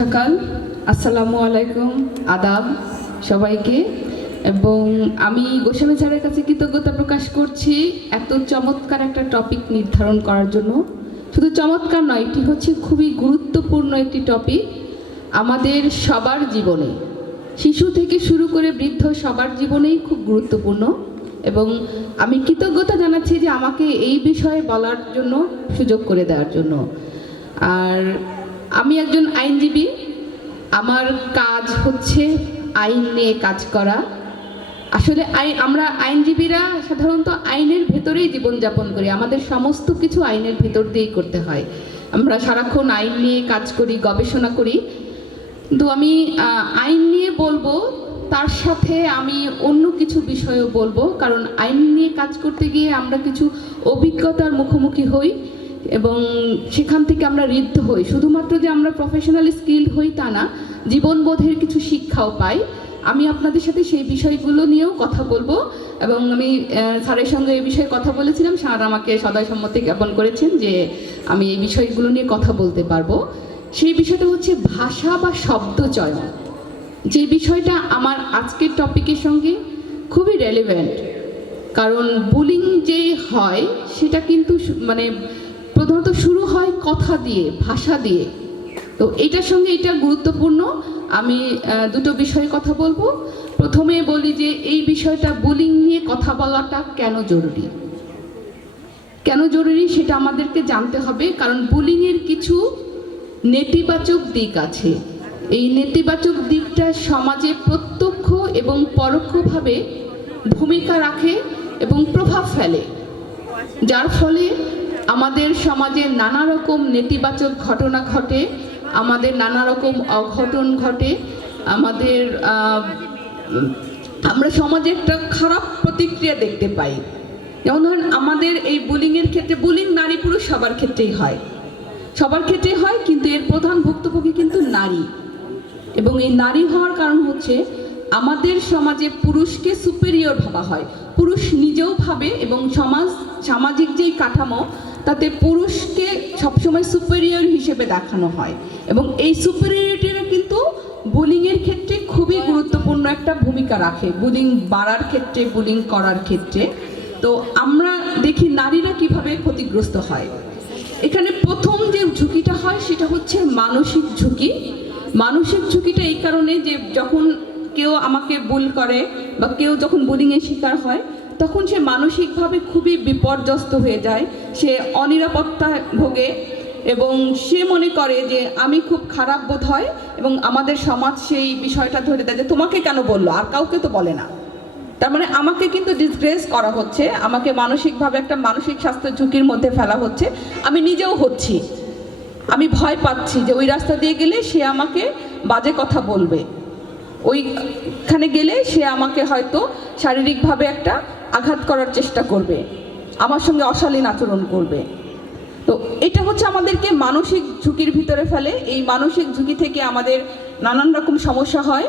সকাল আসসালামু আলাইকুম আদাব সবাইকে। এবং আমি গোস্বামী স্যারের কাছে কৃতজ্ঞতা প্রকাশ করছি এত চমৎকার একটা টপিক নির্ধারণ করার জন্য। শুধু চমৎকার নয়, এটি হচ্ছে খুবই গুরুত্বপূর্ণ একটি টপিক আমাদের সবার জীবনে, শিশু থেকে শুরু করে বৃদ্ধ সবার জীবনেই খুব গুরুত্বপূর্ণ। এবং আমি কৃতজ্ঞতা জানাচ্ছি যে আমাকে এই বিষয়ে বলার জন্য সুযোগ করে দেওয়ার জন্য। আর আমি একজন আইনজীবী, আমার কাজ হচ্ছে আইন নিয়ে কাজ করা। আসলে আমরা আইনজীবীরা সাধারণত আইনের ভেতরেই জীবনযাপন করি, আমাদের সমস্ত কিছু আইনের ভেতর দিয়েই করতে হয়। আমরা সারাক্ষণ আইন নিয়ে কাজ করি, গবেষণা করি। কিন্তু আমি আইন নিয়ে বলবো, তার সাথে আমি অন্য কিছু বিষয়ও বলবো, কারণ আইন নিয়ে কাজ করতে গিয়ে আমরা কিছু অভিজ্ঞতার মুখোমুখি হই এবং সেখান থেকে আমরা ঋদ্ধ হই। শুধুমাত্র যে আমরা প্রফেশনাল স্কিল হই তা না, জীবনবোধের কিছু শিক্ষাও পাই। আমি আপনাদের সাথে সেই বিষয়গুলো নিয়েও কথা বলবো এবং আমি স্যারের সঙ্গে এই বিষয়ে কথা বলেছিলাম। স্যার আমাকে সদয় সম্মতি জ্ঞাপন করেছেন যে আমি এই বিষয়গুলো নিয়ে কথা বলতে পারবো। সেই বিষয়টা হচ্ছে ভাষা বা শব্দচয়ন, যে বিষয়টা আমার আজকের টপিকের সঙ্গে খুবই রেলেভেন্ট। কারণ বুলিং যে হয় সেটা কিন্তু প্রধানত শুরু হয় কথা দিয়ে, ভাষা দিয়ে। তো এটার সঙ্গে এটা গুরুত্বপূর্ণ। আমি দুটো বিষয়ে কথা বলবো। প্রথমে বলি যে এই বিষয়টা বুলিং নিয়ে কথা বলাটা কেন জরুরি। কেন জরুরি সেটা আমাদেরকে জানতে হবে, কারণ বুলিংয়ের কিছু নেতিবাচক দিক আছে। এই নেতিবাচক দিকটা সমাজে প্রত্যক্ষ এবং পরোক্ষভাবে ভূমিকা রাখে এবং প্রভাব ফেলে, যার ফলে আমাদের সমাজে নানা রকম নেতিবাচক ঘটনা ঘটে, আমাদের নানা রকম অঘটন ঘটে, আমরা সমাজে একটা খারাপ প্রতিক্রিয়া দেখতে পাই। যেমন ধরেন আমাদের এই বুলিংয়ের ক্ষেত্রে, বুলিং নারী পুরুষ সবার ক্ষেত্রেই হয়, কিন্তু এর প্রধান ভুক্তভোগী কিন্তু নারী। এবং এই নারী হওয়ার কারণ হচ্ছে আমাদের সমাজে পুরুষকে সুপেরিয়র ভাবা হয়, পুরুষ নিজেও ভাবে, এবং সামাজিক যেই কাঠামো তাতে পুরুষকে সবসময় সুপেরিয়র হিসেবে দেখানো হয়। এবং এই সুপেরিয়রিটিটা কিন্তু বুলিংয়ের ক্ষেত্রে খুবই গুরুত্বপূর্ণ একটা ভূমিকা রাখে, বুলিং বাড়ার ক্ষেত্রে, বুলিং করার ক্ষেত্রে। তো আমরা দেখি নারীরা কিভাবে ক্ষতিগ্রস্ত হয়। এখানে প্রথম যে ঝুঁকিটা হয় সেটা হচ্ছে মানসিক ঝুঁকি। মানসিক ঝুঁকিটা এই কারণে যে যখন কেউ আমাকে বুল করে বা কেউ যখন বুলিংয়ের শিকার হয়, তখন সে মানসিকভাবে খুবই বিপর্যস্ত হয়ে যায়, সে অনিরাপত্তা ভোগে এবং সে মনে করে যে আমি খুব খারাপ বোধ হয়। এবং আমাদের সমাজ সেই বিষয়টা ধরে দেয় যে তোমাকে কেন বললো, আর কাউকে তো বলে না। তার মানে আমাকে কিন্তু ডিসগ্রেস করা হচ্ছে, আমাকে মানসিকভাবে একটা মানসিক স্বাস্থ্য ঝুঁকির মধ্যে ফেলা হচ্ছে। আমি নিজেও হচ্ছি, আমি ভয় পাচ্ছি যে ওই রাস্তা দিয়ে গেলে সে আমাকে বাজে কথা বলবে, ওইখানে গেলে সে আমাকে হয়তো শারীরিকভাবে একটা আঘাত করার চেষ্টা করবে, আমার সঙ্গে অশালীন আচরণ করবে। তো এটা হচ্ছে আমাদেরকে মানসিক ঝুঁকির ভিতরে ফেলে। এই মানসিক ঝুঁকি থেকে আমাদের নানান রকম সমস্যা হয়।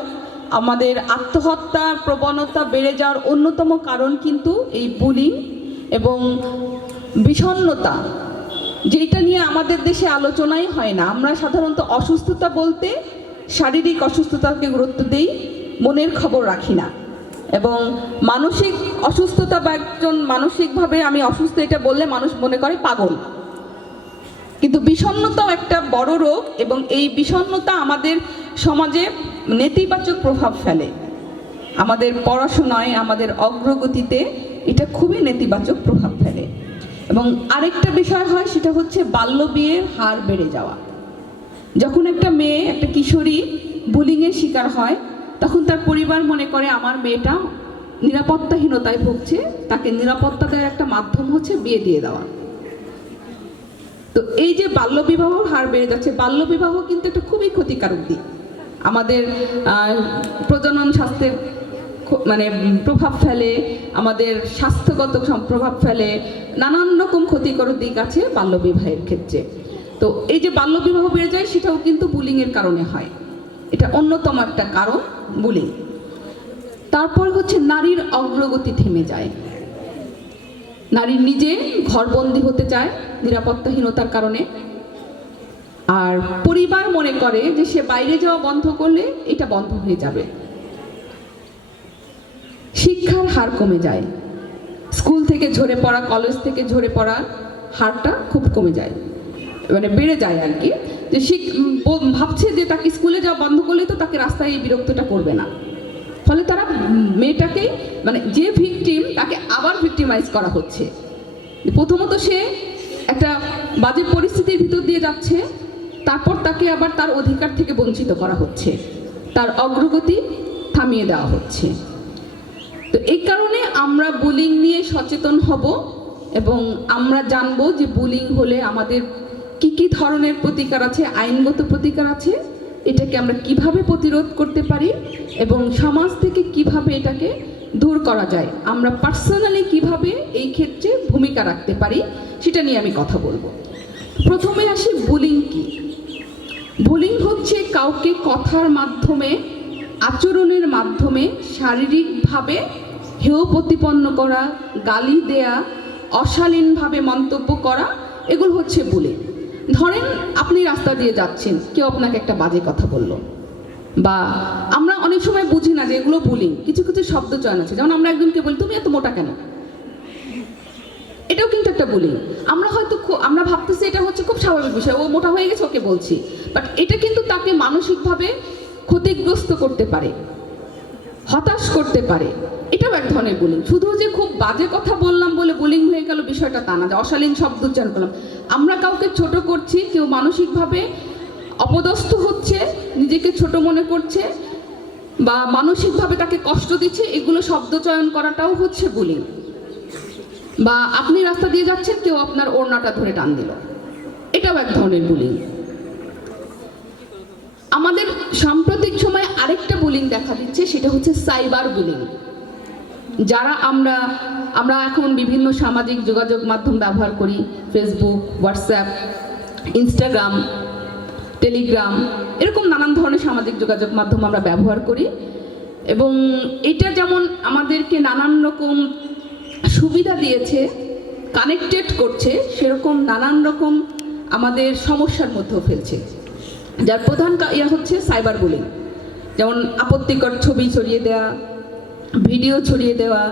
আমাদের আত্মহত্যার প্রবণতা বেড়ে যাওয়ার অন্যতম কারণ কিন্তু এই বুলিং এবং বিষণ্ণতা, যেটা নিয়ে আমাদের দেশে আলোচনাই হয় না। আমরা সাধারণত অসুস্থতা বলতে শারীরিক অসুস্থতাকে গুরুত্ব দিই, মনের খবর রাখি না। এবং মানসিক অসুস্থতা বা একজন মানসিকভাবে আমি অসুস্থ এটা বললে মানুষ মনে করে পাগল। কিন্তু বিষণ্ণতাও একটা বড় রোগ এবং এই বিষণ্ণতা আমাদের সমাজে নেতিবাচক প্রভাব ফেলে, আমাদের পড়াশোনায়, আমাদের অগ্রগতিতে এটা খুবই নেতিবাচক প্রভাব ফেলে। এবং আরেকটা বিষয় হয় সেটা হচ্ছে বাল্যবিয়ের হার বেড়ে যাওয়া। যখন একটা মেয়ে, একটা কিশোরী বুলিংয়ের শিকার হয়, তখন তার পরিবার মনে করে আমার মেয়েটা নিরাপত্তাহীনতায় ভুগছে, তাকে নিরাপত্তা দেওয়ার একটা মাধ্যম হচ্ছে বিয়ে দিয়ে দেওয়া। তো এই যে বাল্যবিবাহর হার বেড়ে যাচ্ছে, বাল্যবিবাহ কিন্তু একটা খুবই ক্ষতিকারক দিক, আমাদের প্রজনন স্বাস্থ্যের প্রভাব ফেলে, আমাদের স্বাস্থ্যগত প্রভাব ফেলে, নানান রকম ক্ষতিকর দিক আছে বাল্যবিবাহের ক্ষেত্রে। তো এই যে বাল্যবিবাহ বেড়ে যায় সেটাও কিন্তু বুলিংয়ের কারণে হয়, এটা অন্যতম একটা কারণ বুলিং। তারপর হচ্ছে নারীর অগ্রগতি থেমে যায়, নারী নিজে ঘরবন্দি হতে চায় নিরাপত্তাহীনতার কারণে। আর পরিবার মনে করে যে সে বাইরে যাওয়া বন্ধ করলে এটা বন্ধ হয়ে যাবে। শিক্ষার হার কমে যায়, স্কুল থেকে ঝরে পড়া, কলেজ থেকে ঝরে পড়ার হারটা খুব কমে যায়, মানে বেড়ে যায় আর কি। যে ভাবছে যে তাকে স্কুলে যাওয়া বন্ধ করলে তো তাকে রাস্তায় এই বিরক্তটা করবে না, ফলে তারা মেয়েটাকেই, মানে যে ভিকটিম তাকে আবার ভিকটিমাইজ করা হচ্ছে। প্রথমত সে একটা বাজে পরিস্থিতির ভিতর দিয়ে যাচ্ছে, তারপর তাকে আবার তার অধিকার থেকে বঞ্চিত করা হচ্ছে, তার অগ্রগতি থামিয়ে দেওয়া হচ্ছে। তো এই কারণে আমরা বুলিং নিয়ে সচেতন হব এবং আমরা জানবো যে বুলিং হলে আমাদের কি কি ধরনের প্রতিকার আছে, আইনগত প্রতিকার আছে, এটাকে আমরা কিভাবে প্রতিরোধ করতে পারি এবং সমাজ থেকে কিভাবে এটাকে দূর করা যায়, আমরা পার্সোনালি কিভাবে এই ক্ষেত্রে ভূমিকা রাখতে পারি, সেটা নিয়ে আমি কথা বলবো। প্রথমে আসি বুলিং কি। বুলিং হচ্ছে কাউকে কথার মাধ্যমে, আচরণের মাধ্যমে শারীরিকভাবে হেয় প্রতিপন্ন করা, গালি দেয়া, অশালীনভাবে মন্তব্য করা, এগুলো হচ্ছে বুলিং। ধরেন আপনি রাস্তা দিয়ে যাচ্ছেন, কেউ আপনাকে একটা বাজে কথা বললো, বা আমরা অনেক সময় বুঝি না যে এগুলো বুলিং, কিছু কিছু শব্দ চয়ন আছে, যেমন আমরা একজনকে বলি তুমি এত মোটা কেন, এটাও কিন্তু একটা বুলিং। আমরা হয়তো আমরা ভাবতেছি এটা হচ্ছে খুব স্বাভাবিক বিষয়, ও মোটা হয়ে গেছে ওকে বলছি, বাট এটা কিন্তু তাকে মানসিকভাবে ক্ষতিগ্রস্ত করতে পারে, হতাশ করতে পারে, এটাও এক ধরনের বুলিং। শুধু যে খুব বাজে কথা বললাম বলে বুলিং হয়ে গেল বিষয়টা তা না, যে অশালীন শব্দ উচ্চারণ করলাম, আমরা কাউকে ছোট করছি, কেউ মানসিকভাবে অপদস্থ হচ্ছে, নিজেকে ছোট মনে করছে বা মানসিকভাবে তাকে কষ্ট দিচ্ছে, এগুলো শব্দ চয়ন করাটাও হচ্ছে বুলিং। বা আপনি রাস্তা দিয়ে যাচ্ছেন, কেউ আপনার ওড়নাটা ধরে টান দিল, এটাও এক ধরনের বুলিং। আমাদের সাম্প্রতিক সময়ে আরেকটা বুলিং দেখা দিচ্ছে, সেটা হচ্ছে সাইবার বুলিং। যারা আমরা এখন বিভিন্ন সামাজিক যোগাযোগ মাধ্যম ব্যবহার করি, ফেসবুক, হোয়াটসঅ্যাপ, ইনস্টাগ্রাম, টেলিগ্রাম, এরকম নানান ধরনের সামাজিক যোগাযোগ মাধ্যম আমরা ব্যবহার করি এবং এটা যেমন আমাদেরকে নানান রকম সুবিধা দিয়েছে, কানেক্টেড করছে, সেরকম নানান রকম আমাদের সমস্যার মধ্যেও ফেলছে, যার প্রধান হচ্ছে সাইবার বুলিং। যেমন আপত্তিকর ছবি ছড়িয়ে দেওয়া, ভিডিও ছড়িয়ে দেওয়া,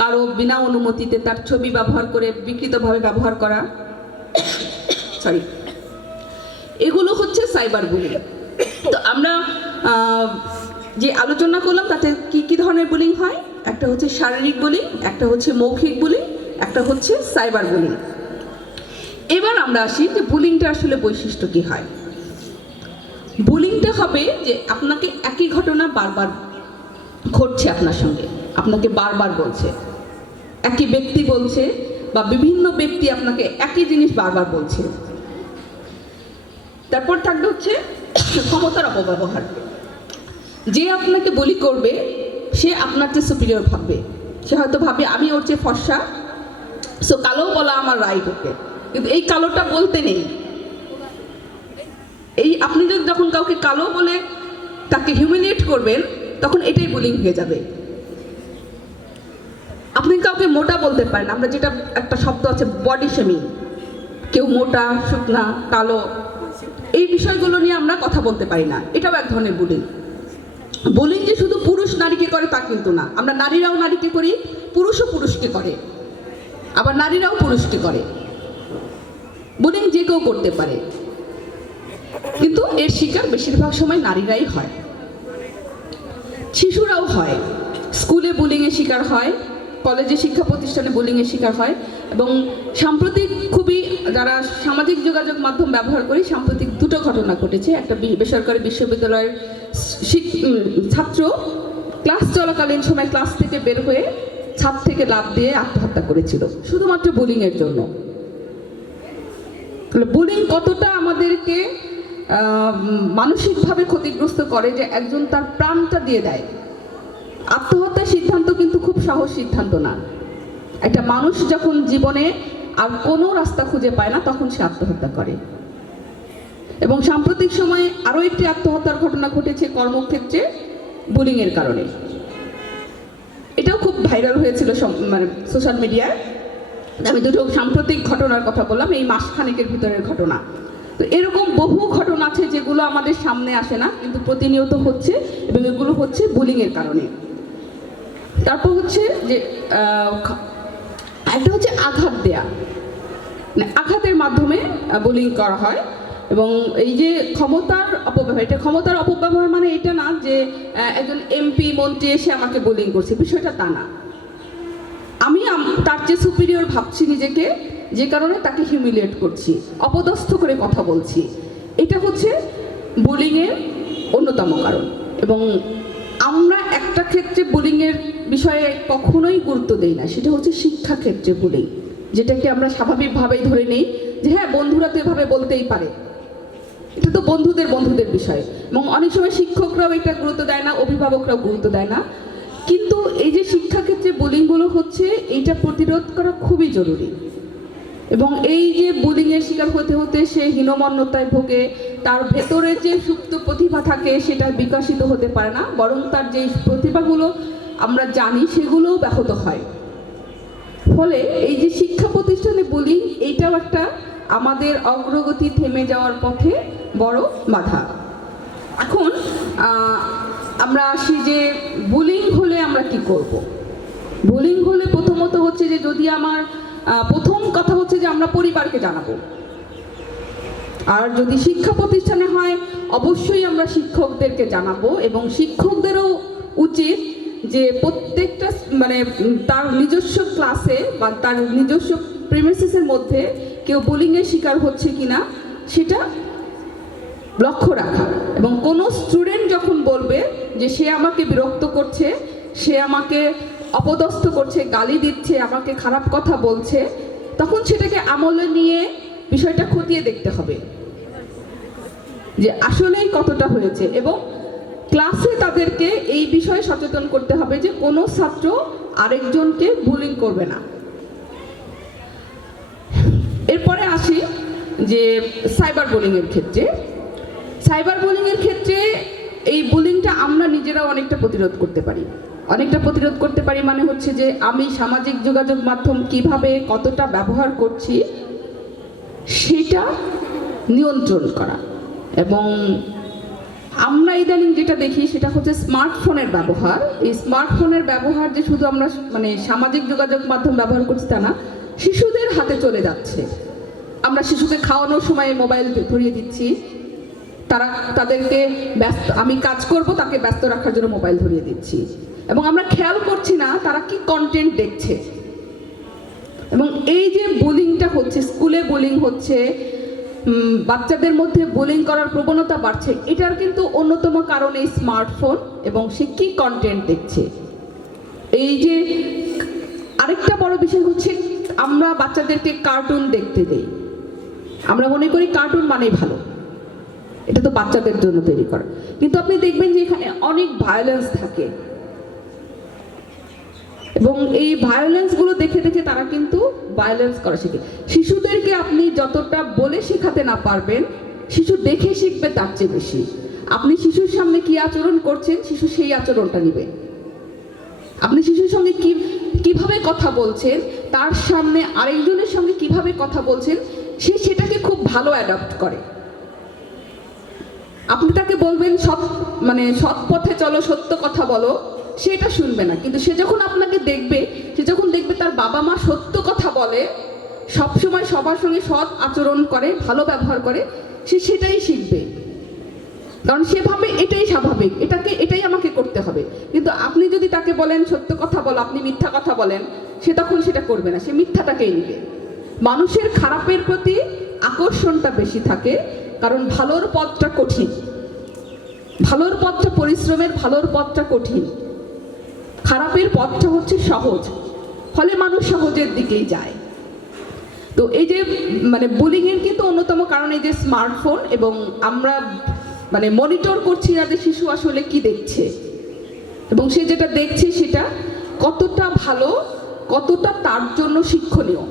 কারো বিনা অনুমতিতে তার ছবি ব্যবহার করে বিকৃতভাবে ব্যবহার করা, এগুলো হচ্ছে সাইবার বুলিং। তো আমরা যে আলোচনা করলাম তাতে কি কি ধরনের বুলিং হয়, একটা হচ্ছে শারীরিক বুলিং, একটা হচ্ছে মৌখিক বুলিং, একটা হচ্ছে সাইবার বুলিং। এবার আমরা আসি যে বুলিংটা আসলে বৈশিষ্ট্য কি হয়। বুলিংটা হবে যে আপনাকে একই ঘটনা বারবার ঘটছে আপনার সঙ্গে, আপনাকে বারবার বলছে, একই ব্যক্তি বলছে বা বিভিন্ন ব্যক্তি আপনাকে একই জিনিস বারবার বলছে। তারপর থাকবে হচ্ছে ক্ষমতার অপব্যবহার। যে আপনাকে বুলি করবে সে আপনার চেয়ে সুপিরিয়র ভাববে, সে হয়তো ভাবে আমি ওর চেয়ে ফর্সা, সো কালো বলা আমার রাইট ওকে, কিন্তু এই কালোটা বলতে নেই। এই আপনি যদি যখন কাউকে কালো বলে তাকে হিউমিলিয়েট করবেন, তখন এটাই বুলিং হয়ে যাবে। আপনি কাউকে মোটা বলতে পারেন, আমরা যেটা একটা শব্দ আছে বডি শেমিং, কেউ মোটা, শুকনা, কালো, এই বিষয়গুলো নিয়ে আমরা কথা বলতে পারি না, এটাও এক ধরনের বুলিং। বুলিং যে শুধু পুরুষ নারীকে করে তা কিন্তু না, আমরা নারীরাও নারীকে করি, পুরুষও পুরুষকে করে, আবার নারীরাও পুরুষকে করে। বুলিং যে কেউ করতে পারে, কিন্তু এর শিকার বেশিরভাগ সময় নারীরাই হয়, শিশুরাও হয়, স্কুলে বুলিংয়ের শিকার হয়, কলেজে শিক্ষা প্রতিষ্ঠানে বুলিংয়ের শিকার হয়। এবং সাম্প্রতিক খুবই যারা সামাজিক যোগাযোগ মাধ্যম ব্যবহার করি, সাম্প্রতিক দুটো ঘটনা ঘটেছে। একটা বেসরকারি বিশ্ববিদ্যালয়ের ছাত্র ক্লাস চলাকালীন সময় ক্লাস থেকে বের হয়ে ছাদ থেকে লাফ দিয়ে আত্মহত্যা করেছিল, শুধুমাত্র বুলিংয়ের জন্য। বুলিং কতটা আমাদেরকে মানসিকভাবে ক্ষতিগ্রস্ত করে যে একজন তার প্রাণটা দিয়ে দেয়। আত্মহত্যার সিদ্ধান্ত কিন্তু খুব সহজ সিদ্ধান্ত না। একটা মানুষ যখন জীবনে আর কোনো রাস্তা খুঁজে পায় না, তখন সে আত্মহত্যা করে। এবং সাম্প্রতিক সময়ে আরও একটি আত্মহত্যার ঘটনা ঘটেছে কর্মক্ষেত্রে বুলিংয়ের কারণে। এটাও খুব ভাইরাল হয়েছিল মানে সোশ্যাল মিডিয়ায়। আমি দুটো সাম্প্রতিক ঘটনার কথা বললাম, এই মাসখানেকের ভিতরের ঘটনা। তো এরকম বহু ঘটনা আছে যেগুলো আমাদের সামনে আসে না, কিন্তু প্রতিনিয়ত হচ্ছে, এবং এগুলো হচ্ছে বুলিংয়ের কারণে। তারপর হচ্ছে যে একটা হচ্ছে আঘাত দেয়া, মানে আঘাতের মাধ্যমে বুলিং করা হয়। এবং এই যে ক্ষমতার অপব্যবহার, এটা ক্ষমতার অপব্যবহার মানে এটা না যে একজন এমপি মন্ত্রী এসে আমাকে বুলিং করছে, বিষয়টা তা না। আমি তার চেয়ে সুপিরিয়র ভাবছি নিজেকে, যে কারণে তাকে হিউমিলিয়েট করছি, অপদস্থ করে কথা বলছি। এটা হচ্ছে বুলিংয়ের অন্যতম কারণ। এবং আমরা একটা ক্ষেত্রে বুলিংয়ের বিষয়ে কখনোই গুরুত্ব দেই না, সেটা হচ্ছে শিক্ষা ক্ষেত্রে বুলিং, যেটাকে আমরা স্বাভাবিকভাবেই ধরে নিই যে হ্যাঁ, বন্ধুরা তো এভাবে বলতেই পারে, এটা তো বন্ধুদের বিষয়। এবং অনেক সময় শিক্ষকরাও এটা গুরুত্ব দেয় না, অভিভাবকরাও গুরুত্ব দেয় না। কিন্তু এই যে শিক্ষাক্ষেত্রে বুলিংগুলো হচ্ছে, এইটা প্রতিরোধ করা খুবই জরুরি। এবং এই যে বুলিংয়ের শিকার হতে হতে সে হীনমন্যতায় ভোগে, তার ভেতরে যে সুপ্ত প্রতিভা থাকে সেটা বিকশিত হতে পারে না, বরং তার যে প্রতিভাগুলো আমরা জানি সেগুলোও ব্যাহত হয়। ফলে এই যে শিক্ষা প্রতিষ্ঠানে বুলিং, এইটাও একটা আমাদের অগ্রগতি থেমে যাওয়ার পথে বড় বাধা। এখন আমরা আসি যে বুলিং হলে আমরা কি করব। বুলিং হলে প্রথমত হচ্ছে যে, যদি আমার প্রথম কথা হচ্ছে যে আমরা পরিবারকে জানাবো। আর যদি শিক্ষা প্রতিষ্ঠানে হয়, অবশ্যই আমরা শিক্ষকদেরকে জানাবো। এবং শিক্ষকদেরও উচিত যে প্রত্যেকটা মানে তার নিজস্ব ক্লাসে বা তার নিজস্ব প্রিমিসেসের মধ্যে কেউ বুলিংয়ের শিকার হচ্ছে কিনা সেটা লক্ষ্য রাখা। এবং কোনো স্টুডেন্ট যখন বলবে যে সে আমাকে বিরক্ত করছে, সে আমাকে অপদস্থ করছে, গালি দিচ্ছে, আমাকে খারাপ কথা বলছে, তখন সেটাকে আমলে নিয়ে বিষয়টা খতিয়ে দেখতে হবে যে আসলেই কতটা হয়েছে। এবং ক্লাসে তাদেরকে এই বিষয়ে সচেতন করতে হবে যে কোনো ছাত্র আরেকজনকে বুলিং করবে না। এরপরে আসি যে সাইবার বুলিংয়ের ক্ষেত্রে। সাইবার বুলিংয়ের ক্ষেত্রে এই বুলিংটা আমরা নিজেরা অনেকটা প্রতিরোধ করতে পারি। মানে হচ্ছে যে আমি সামাজিক যোগাযোগ মাধ্যম কিভাবে কতটা ব্যবহার করছি সেটা নিয়ন্ত্রণ করা। এবং আমরা ইদানিং যেটা দেখি সেটা হচ্ছে স্মার্টফোনের ব্যবহার। এই স্মার্টফোনের ব্যবহার যে শুধু আমরা মানে সামাজিক যোগাযোগ মাধ্যম ব্যবহার করছি তা না, শিশুদের হাতে চলে যাচ্ছে। আমরা শিশুকে খাওয়ানোর সময় মোবাইল ধরিয়ে দিচ্ছি, তাদেরকে ব্যস্ত, আমি কাজ করব তাকে ব্যস্ত রাখার জন্য মোবাইল ধরিয়ে দিচ্ছি, এবং আমরা খেয়াল করছি না তারা কি কন্টেন্ট দেখছে। এবং এই যে বুলিংটা হচ্ছে, স্কুলে বুলিং হচ্ছে, বাচ্চাদের মধ্যে বুলিং করার প্রবণতা বাড়ছে, এটার কিন্তু অন্যতম কারণ এই স্মার্টফোন এবং সে কি কন্টেন্ট দেখছে। এই যে আরেকটা বড় বিষয় হচ্ছে, আমরা বাচ্চাদেরকে কার্টুন দেখতে দেই, আমরা মনে করি কার্টুন মানেই ভালো, এটা তো বাচ্চাদের জন্য তৈরি করা। কিন্তু আপনি দেখবেন যে এখানে অনেক ভায়োলেন্স থাকে, এবং এই ভায়োলেন্সগুলো দেখে দেখে তারা কিন্তু ভায়োলেন্স করা শিখে। শিশুদেরকে আপনি যতটা বলে শেখাতে না পারবেন, শিশু দেখে শিখবে তার চেয়ে বেশি। আপনি শিশুর সামনে কি আচরণ করছেন, শিশু সেই আচরণটা নিবে। আপনি শিশুর সঙ্গে কিভাবে কথা বলছেন, তার সামনে আরেকজনের সঙ্গে কিভাবে কথা বলছেন, সে সেটাকে খুব ভালো অ্যাডাপ্ট করে। আপনি তাকে বলবেন সৎ পথে চলো, সত্য কথা বলো, সেটা শুনবে না। কিন্তু সে যখন আপনাকে দেখবে, সে যখন দেখবে তার বাবা মা সত্য কথা বলে, সবসময় সবার সঙ্গে সৎ আচরণ করে, ভালো ব্যবহার করে, সে সেটাই শিখবে। কারণ সে ভাবে এটাই স্বাভাবিক, এটাই আমাকে করতে হবে। কিন্তু আপনি যদি তাকে বলেন সত্য কথা বলো, আপনি মিথ্যা কথা বলেন, সে তখন সেটা করবে না, সে মিথ্যাটাকেই নিবে। মানুষের খারাপের প্রতি আকর্ষণটা বেশি থাকে, কারণ ভালোর পথটা কঠিন, ভালোর পথটা পরিশ্রমের, ভালোর পথটা কঠিন, খারাপের পথটা হচ্ছে সহজ, ফলে মানুষ সহজের দিকেই যায়। তো এই যে বুলিংয়ের কিন্তু অন্যতম কারণ এই যে স্মার্টফোন, এবং আমরা মনিটর করছি না যে শিশু আসলে কি দেখছে, এবং সে যেটা দেখছে সেটা কতটা ভালো, কতটা তার জন্য শিক্ষণীয়।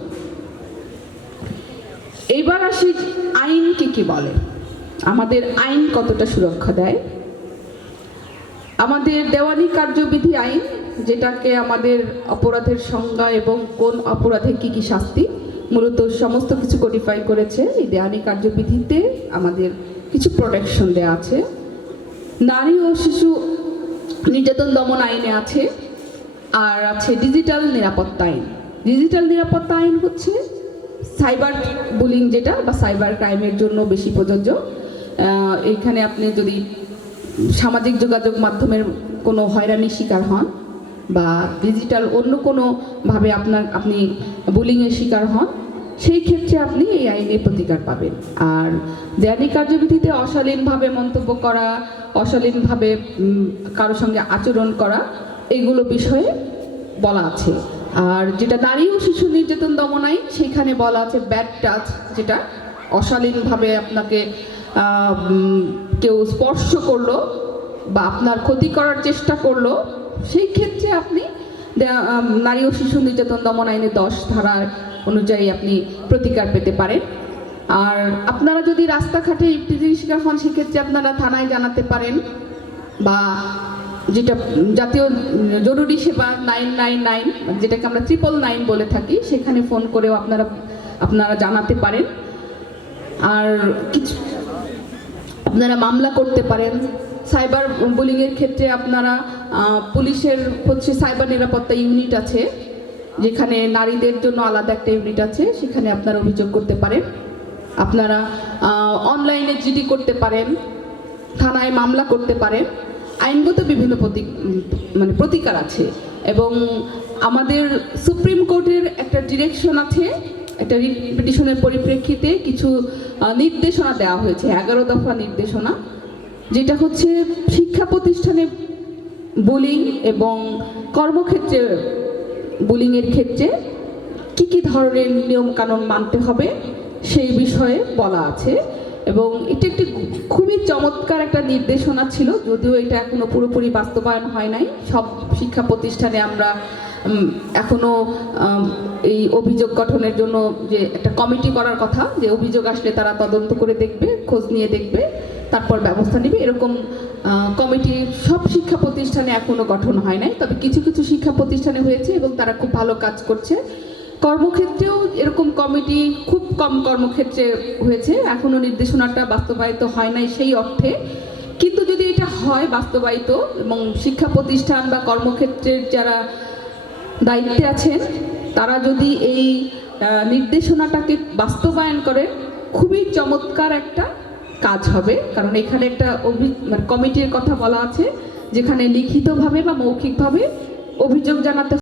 এইবার আসি আইন কি বলে, আমাদের আইন কতটা সুরক্ষা দেয়। আমাদের দেওয়ানি কার্যবিধি আইন, যেটাকে আমাদের অপরাধের সংজ্ঞা এবং কোন অপরাধে কি শাস্তি মূলত সমস্ত কিছু কোডিফাই করেছে। এই দেওয়ানি কার্যবিধিতে আমাদের কিছু প্রোটেকশন দেওয়া আছে। নারী ও শিশু নির্যাতন দমন আইনে আছে, আর আছে ডিজিটাল নিরাপত্তা আইন। ডিজিটাল নিরাপত্তা আইন হচ্ছে সাইবার বুলিং যেটা বা সাইবার ক্রাইমের জন্য বেশি প্রযোজ্য। এইখানে আপনি যদি সামাজিক যোগাযোগ মাধ্যমের কোনো হয়রানির শিকার হন বা ডিজিটাল অন্য কোনোভাবে আপনি বুলিংয়ের শিকার হন, সেই ক্ষেত্রে আপনি এই আইনে প্রতিকার পাবেন। আর দেওয়ানি কার্যবিধিতে অশালীনভাবে মন্তব্য করা, অশালীনভাবে কারোর সঙ্গে আচরণ করা, এগুলো বিষয়ে বলা আছে। আর যেটা নারী ও শিশু নির্যাতন দমন আইন, সেখানে বলা আছে ব্যাড টাচ, যেটা অশালীনভাবে আপনাকে কেউ স্পর্শ করলো বা আপনার ক্ষতি করার চেষ্টা করলো, সেই ক্ষেত্রে আপনি নারী ও শিশু নির্যাতন দমন আইনের 10 ধারার অনুযায়ী আপনি প্রতিকার পেতে পারেন। আর আপনারা যদি রাস্তাঘাটে ইফটিজিং শিকার হন, সেক্ষেত্রে আপনারা থানায় জানাতে পারেন, বা যেটা জাতীয় জরুরি সেবা 999, যেটাকে আমরা 999 বলে থাকি, সেখানে ফোন করেও আপনারা জানাতে পারেন। আর কিছু আপনারা মামলা করতে পারেন। সাইবার বুলিংয়ের ক্ষেত্রে আপনারা পুলিশের হচ্ছে সাইবার নিরাপত্তা ইউনিট আছে, যেখানে নারীদের জন্য আলাদা একটা ইউনিট আছে, সেখানে আপনারা অভিযোগ করতে পারেন। আপনারা অনলাইনে জিডি করতে পারেন, থানায় মামলা করতে পারেন। আইনগত বিভিন্ন প্রতিকার আছে। এবং আমাদের সুপ্রিম কোর্টের একটা ডিরেকশন আছে, একটা রিট পিটিশনের পরিপ্রেক্ষিতে কিছু নির্দেশনা দেওয়া হয়েছে, 11 দফা নির্দেশনা, যেটা হচ্ছে শিক্ষা প্রতিষ্ঠানে বুলিং এবং কর্মক্ষেত্রে বুলিংয়ের ক্ষেত্রে কি কি ধরনের নিয়মকানুন মানতে হবে সেই বিষয়ে বলা আছে। এবং এটা একটি খুবই চমৎকার একটা নির্দেশনা ছিল, যদিও এটা এখনো পুরোপুরি বাস্তবায়ন হয় নাই। সব শিক্ষা প্রতিষ্ঠানে আমরা এখনো এই অভিযোগ গঠনের জন্য যে একটা কমিটি করার কথা, যে অভিযোগ আসলে তারা তদন্ত করে দেখবে, খোঁজ নিয়ে দেখবে, তারপর ব্যবস্থা নেবে, এরকম কমিটি সব শিক্ষা প্রতিষ্ঠানে এখনো গঠন হয় নাই। তবে কিছু কিছু শিক্ষা প্রতিষ্ঠানে হয়েছে এবং তারা খুব ভালো কাজ করছে। কর্মক্ষেত্রেও এরকম কমিটি খুব কম কর্মক্ষেত্রে হয়েছে, এখনো নির্দেশনাটা বাস্তবায়িত হয় নাই সেই অর্থে। কিন্তু যদি এটা হয় বাস্তবায়িত, এবং শিক্ষা প্রতিষ্ঠান বা কর্মক্ষেত্রের যারা দায়িত্বে আছেন তারা যদি এই নির্দেশনাটাকে বাস্তবায়ন করে, খুবই চমৎকার একটা কাজ হবে। কারণ এখানে একটা কমিটির কথা বলা আছে, যেখানে লিখিতভাবে বা মৌখিকভাবে অভিযোগ জানাতে